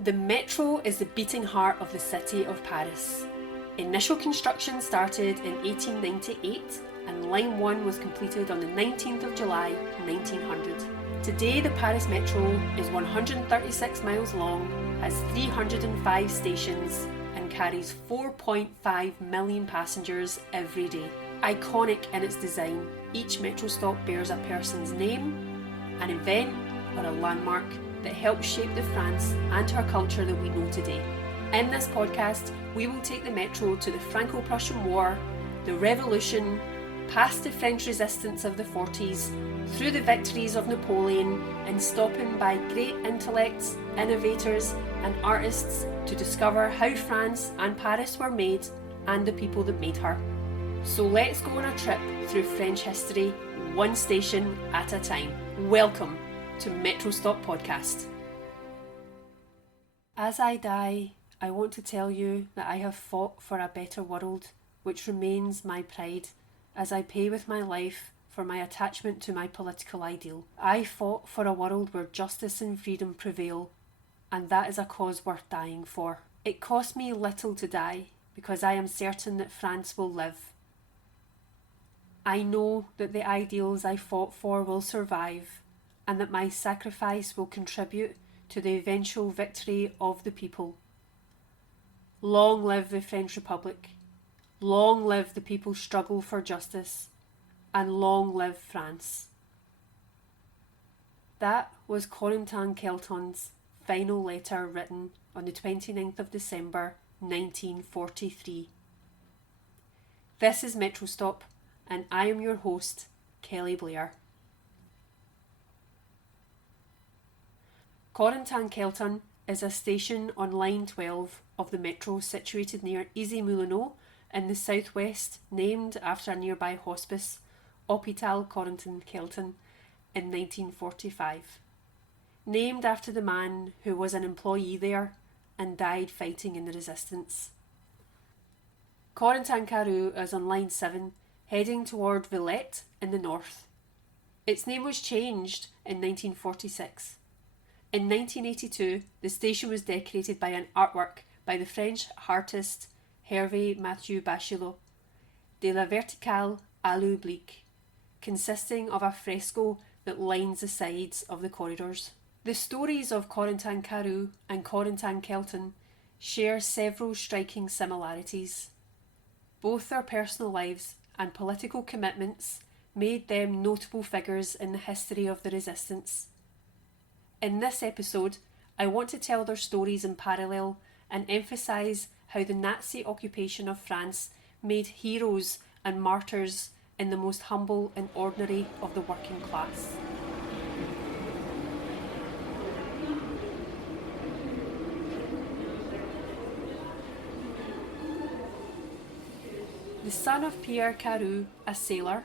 The metro is the beating heart of the city of Paris. Initial construction started in 1898 and Line 1 was completed on the 19th of July 1900. Today the Paris Metro is 136 miles long, has 305 stations and carries 4.5 million passengers every day. Iconic in its design, each metro stop bears a person's name, an event or a landmark that helped shape the France and her culture that we know today. In this podcast, we will take the metro to the Franco-Prussian War, the Revolution, past the French resistance of the 40s, through the victories of Napoleon, and stopping by great intellects, innovators and artists to discover how France and Paris were made and the people that made her. So let's go on a trip through French history, one station at a time. Welcome to Metro Stop Podcast. As I die, I want to tell you that I have fought for a better world, which remains my pride, as I pay with my life for my attachment to my political ideal. I fought for a world where justice and freedom prevail, and that is a cause worth dying for. It cost me little to die, because I am certain that France will live. I know that the ideals I fought for will survive, and that my sacrifice will contribute to the eventual victory of the people. Long live the French Republic, long live the people's struggle for justice, and long live France. That was Corentin Celton's final letter written on the 29th of December 1943. This is Metro Stop, and I am your host, Kelly Blair. Corentin Celton is a station on Line 12 of the metro situated near Issy-Moulineaux in the southwest, named after a nearby hospice, Hôpital Corentin Celton, in 1945. Named after the man who was an employee there and died fighting in the resistance. Corentin Cariou is on Line 7, heading toward Villette in the north. Its name was changed in 1946. In 1982, the station was decorated by an artwork by the French artist Hervé Mathieu Bachelot, De la Verticale à l'Oblique, consisting of a fresco that lines the sides of the corridors. The stories of Corentin Cariou and Corentin Celton share several striking similarities. Both their personal lives and political commitments made them notable figures in the history of the resistance. In this episode, I want to tell their stories in parallel and emphasise how the Nazi occupation of France made heroes and martyrs in the most humble and ordinary of the working class. The son of Pierre Cariou, a sailor,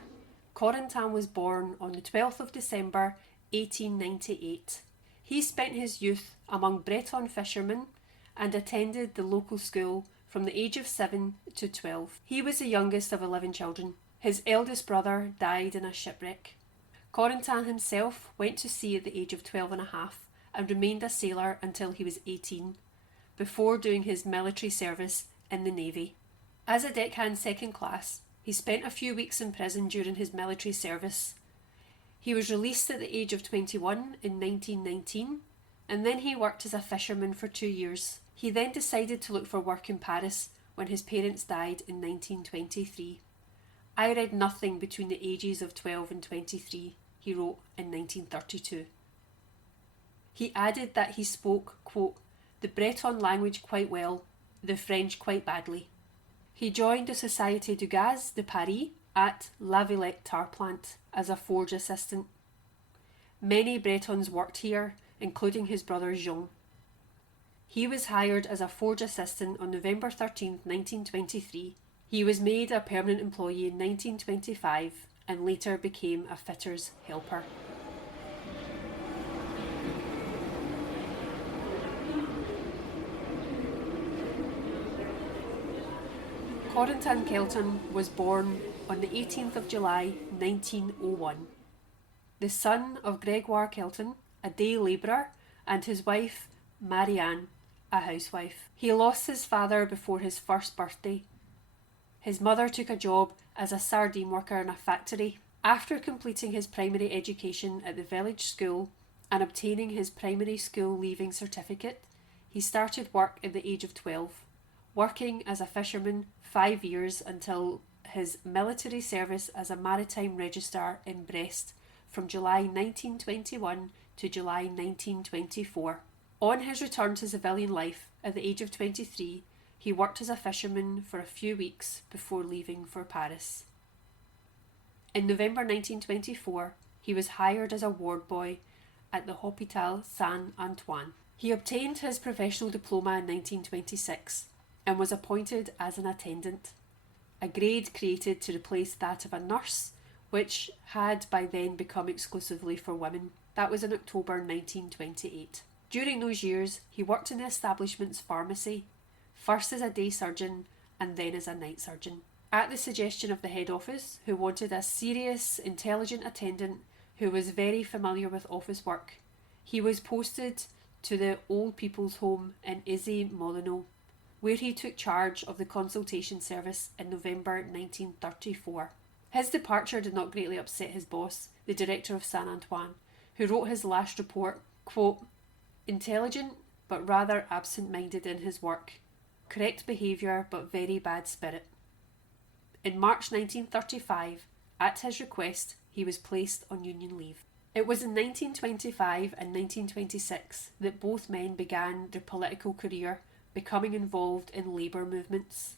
Corentin was born on the 12th of December 1898. He spent his youth among Breton fishermen and attended the local school from the age of 7 to 12. He was the youngest of 11 children. His eldest brother died in a shipwreck. Corentin himself went to sea at the age of 12 and a half and remained a sailor until he was 18, before doing his military service in the Navy. As a deckhand second class, he spent a few weeks in prison during his military service. He was released at the age of 21 in 1919, and then he worked as a fisherman for 2 years. He then decided to look for work in Paris when his parents died in 1923. I read nothing between the ages of 12 and 23, he wrote in 1932. He added that he spoke, quote, the Breton language quite well, the French quite badly. He joined the Société du Gaz de Paris at La Villette tar plant as a forge assistant. Many Bretons worked here, including his brother Jean. He was hired as a forge assistant on November 13, 1923. He was made a permanent employee in 1925 and later became a fitter's helper. Corentin Celton was born on the 18th of July 1901. The son of Gregoire Celton, a day labourer, and his wife Marianne, a housewife. He lost his father before his first birthday. His mother took a job as a sardine worker in a factory. After completing his primary education at the village school and obtaining his primary school leaving certificate, he started work at the age of 12, working as a fisherman 5 years until his military service as a maritime registrar in Brest from July 1921 to July 1924. On his return to civilian life at the age of 23, he worked as a fisherman for a few weeks before leaving for Paris. In November 1924, he was hired as a ward boy at the Hôpital Saint-Antoine. He obtained his professional diploma in 1926 and was appointed as an attendant, a grade created to replace that of a nurse, which had by then become exclusively for women. That was in October 1928. During those years, he worked in the establishment's pharmacy, first as a day surgeon and then as a night surgeon. At the suggestion of the head office, who wanted a serious, intelligent attendant who was very familiar with office work, he was posted to the Old People's Home in Issy-Moulineaux, where he took charge of the consultation service in November 1934. His departure did not greatly upset his boss, the director of Saint-Antoine, who wrote his last report, quote, "Intelligent but rather absent-minded in his work, correct behaviour but very bad spirit." In March 1935, at his request, he was placed on union leave. It was in 1925 and 1926 that both men began their political career, becoming involved in labour movements.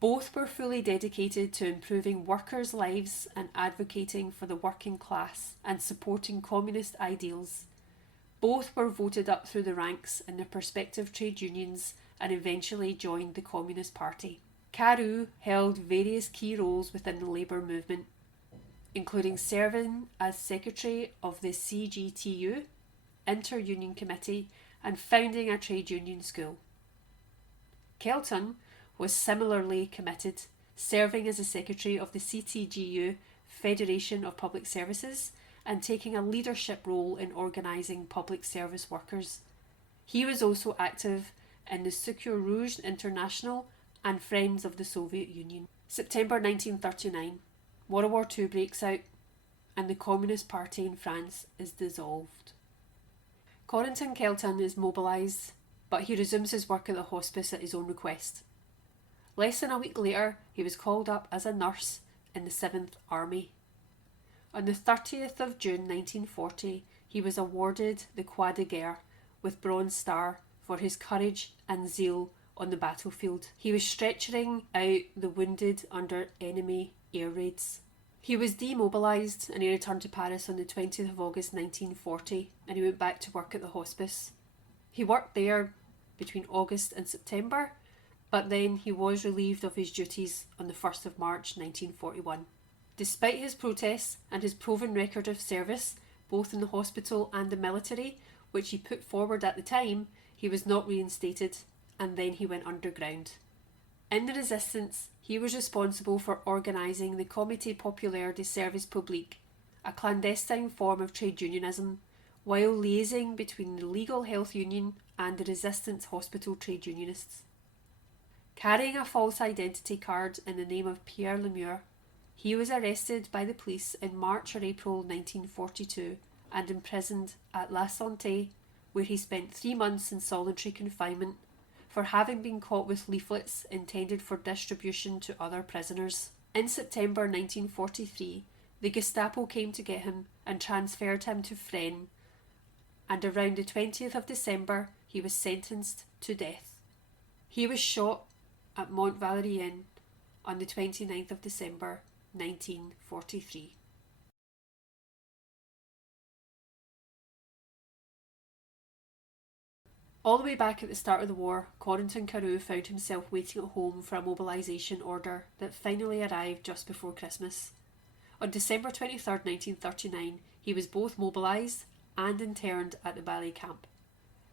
Both were fully dedicated to improving workers' lives and advocating for the working class and supporting communist ideals. Both were voted up through the ranks in their prospective trade unions and eventually joined the Communist Party. Cariou held various key roles within the labour movement, including serving as secretary of the CGTU, Inter-Union Committee, and founding a trade union school. Celton was similarly committed, serving as the secretary of the CTGU, Federation of Public Services, and taking a leadership role in organising public service workers. He was also active in the Secours Rouge International and Friends of the Soviet Union. September 1939, World War II breaks out and the Communist Party in France is dissolved. Corentin Celton is mobilised, but he resumes his work at the hospice at his own request. Less than a week later, he was called up as a nurse in the 7th Army. On the 30th of June 1940, he was awarded the Croix de Guerre with Bronze Star for his courage and zeal on the battlefield. He was stretchering out the wounded under enemy air raids. He was demobilised and he returned to Paris on the 20th of August 1940 and he went back to work at the hospice. He worked there between August and September, but then he was relieved of his duties on the 1st of March 1941. Despite his protests and his proven record of service, both in the hospital and the military, which he put forward at the time, he was not reinstated and then he went underground. In the resistance, he was responsible for organising the Comité Populaire de Service Public, a clandestine form of trade unionism, while liaising between the Legal Health Union and the resistance hospital trade unionists. Carrying a false identity card in the name of Pierre Lemur, he was arrested by the police in March or April 1942 and imprisoned at La Santé, where he spent 3 months in solitary confinement for having been caught with leaflets intended for distribution to other prisoners. In September 1943, the Gestapo came to get him and transferred him to Fresnes, and around the 20th of December he was sentenced to death. He was shot at Mont Valérien on the 29th of December 1943. All the way back at the start of the war, Corentin Cariou found himself waiting at home for a mobilisation order that finally arrived just before Christmas. On December 23rd, 1939, he was both mobilised and interned at the ballet camp.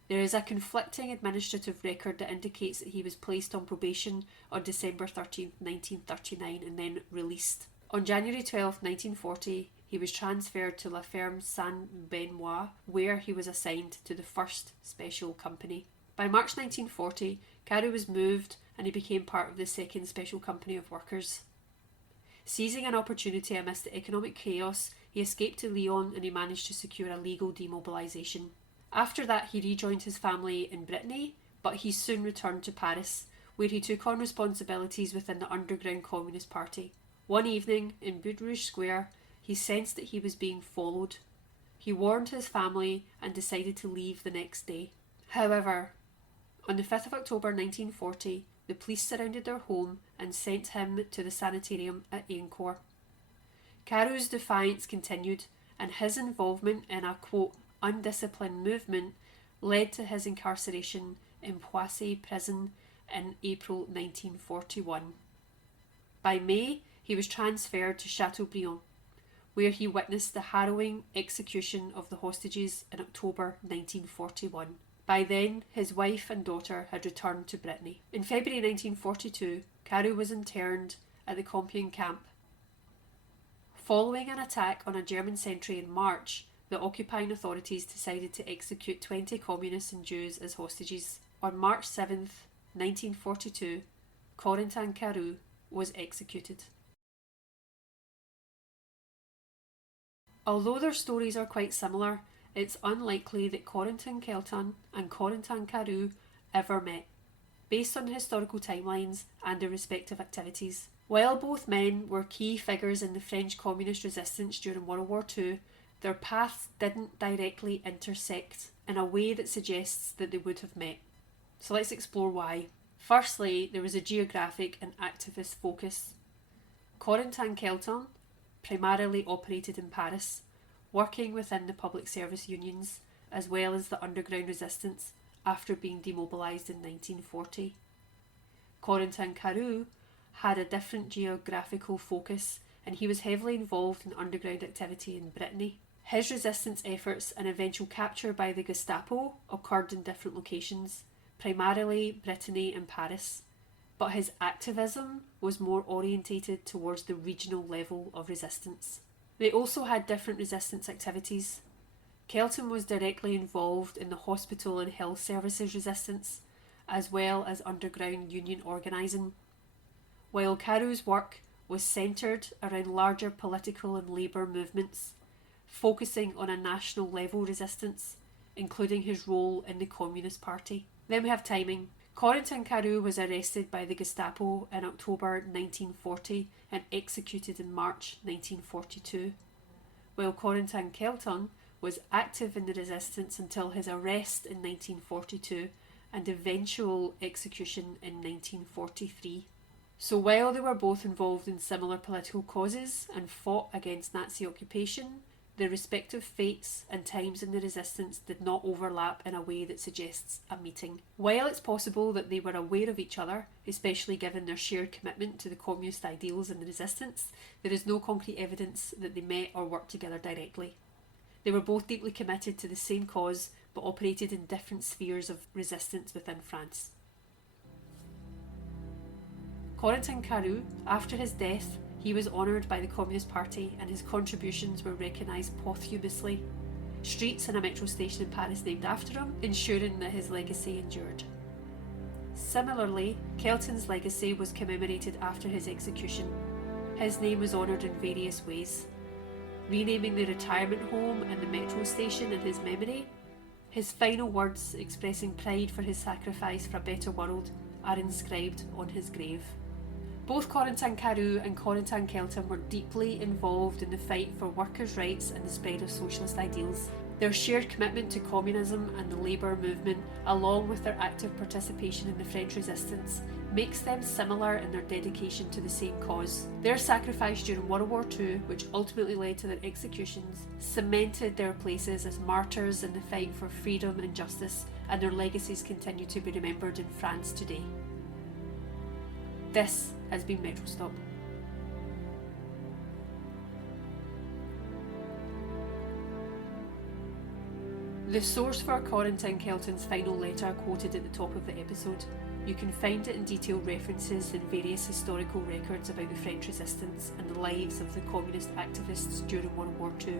There is a conflicting administrative record that indicates that he was placed on probation on December 13th, 1939 and then released. On January 12th, 1940, he was transferred to La Ferme Saint-Benoît, where he was assigned to the 1st Special Company. By March 1940, Cariou was moved and he became part of the 2nd Special Company of Workers. Seizing an opportunity amidst the economic chaos, he escaped to Lyon and he managed to secure a legal demobilisation. After that, he rejoined his family in Brittany, but he soon returned to Paris, where he took on responsibilities within the underground Communist Party. One evening, in Bourges Square, he sensed that he was being followed. He warned his family and decided to leave the next day. However, on the 5th of October 1940, the police surrounded their home and sent him to the sanitarium at Agincourt. Cariou's defiance continued, and his involvement in a, quote, undisciplined movement led to his incarceration in Poissy prison in April 1941. By May, he was transferred to Chateaubriand, where he witnessed the harrowing execution of the hostages in October 1941. By then, his wife and daughter had returned to Brittany. In February 1942, Cariou was interned at the Compiègne camp. Following an attack on a German sentry in March, the occupying authorities decided to execute 20 communists and Jews as hostages. On March 7th, 1942, Corentin Cariou was executed. Although their stories are quite similar, it's unlikely that Corentin Celton and Corentin Cariou ever met, based on the historical timelines and their respective activities. While both men were key figures in the French communist resistance during World War II, their paths didn't directly intersect in a way that suggests that they would have met. So let's explore why. Firstly, there was a geographic and activist focus. Corentin Celton primarily operated in Paris, working within the public service unions as well as the underground resistance after being demobilised in 1940. Corentin Cariou had a different geographical focus and he was heavily involved in underground activity in Brittany. His resistance efforts and eventual capture by the Gestapo occurred in different locations, primarily Brittany and Paris, but his activism was more orientated towards the regional level of resistance. They also had different resistance activities. Celton was directly involved in the hospital and health services resistance, as well as underground union organising, while Cariou's work was centred around larger political and labour movements, focusing on a national level resistance, including his role in the Communist Party. Then we have timing. Corentin Cariou was arrested by the Gestapo in October 1940 and executed in March 1942, while Corentin Celton was active in the resistance until his arrest in 1942 and eventual execution in 1943. So while they were both involved in similar political causes and fought against Nazi occupation, their respective fates and times in the resistance did not overlap in a way that suggests a meeting. While it's possible that they were aware of each other, especially given their shared commitment to the communist ideals and the resistance, there is no concrete evidence that they met or worked together directly. They were both deeply committed to the same cause, but operated in different spheres of resistance within France. Corentin Cariou, after his death, he was honoured by the Communist Party and his contributions were recognised posthumously. Streets and a metro station in Paris named after him, ensuring that his legacy endured. Similarly, Celton's legacy was commemorated after his execution. His name was honoured in various ways, renaming the retirement home and the metro station in his memory. His final words, expressing pride for his sacrifice for a better world, are inscribed on his grave. Both Corentin Cariou and Corentin Celton were deeply involved in the fight for workers' rights and the spread of socialist ideals. Their shared commitment to communism and the labour movement, along with their active participation in the French resistance, makes them similar in their dedication to the same cause. Their sacrifice during World War II, which ultimately led to their executions, cemented their places as martyrs in the fight for freedom and justice, and their legacies continue to be remembered in France today. This has been Metrostop. The source for Corentin Celton's final letter quoted at the top of the episode. You can find it in detailed references in various historical records about the French resistance and the lives of the communist activists during World War II.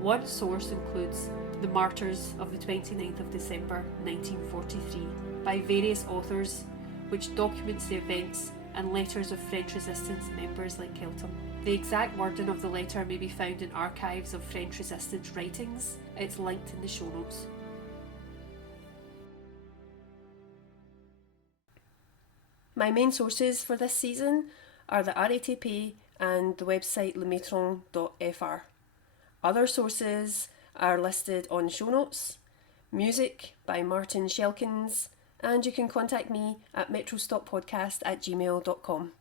One source includes The Martyrs of the 29th of December 1943 by various authors, which documents the events and letters of French resistance members like Celton. The exact wording of the letter may be found in archives of French resistance writings. It's linked in the show notes. My main sources for this season are the RATP and the website lematron.fr. Other sources are listed on show notes. Music by Martin Shelkins, and you can contact me at metrostoppodcast@gmail.com.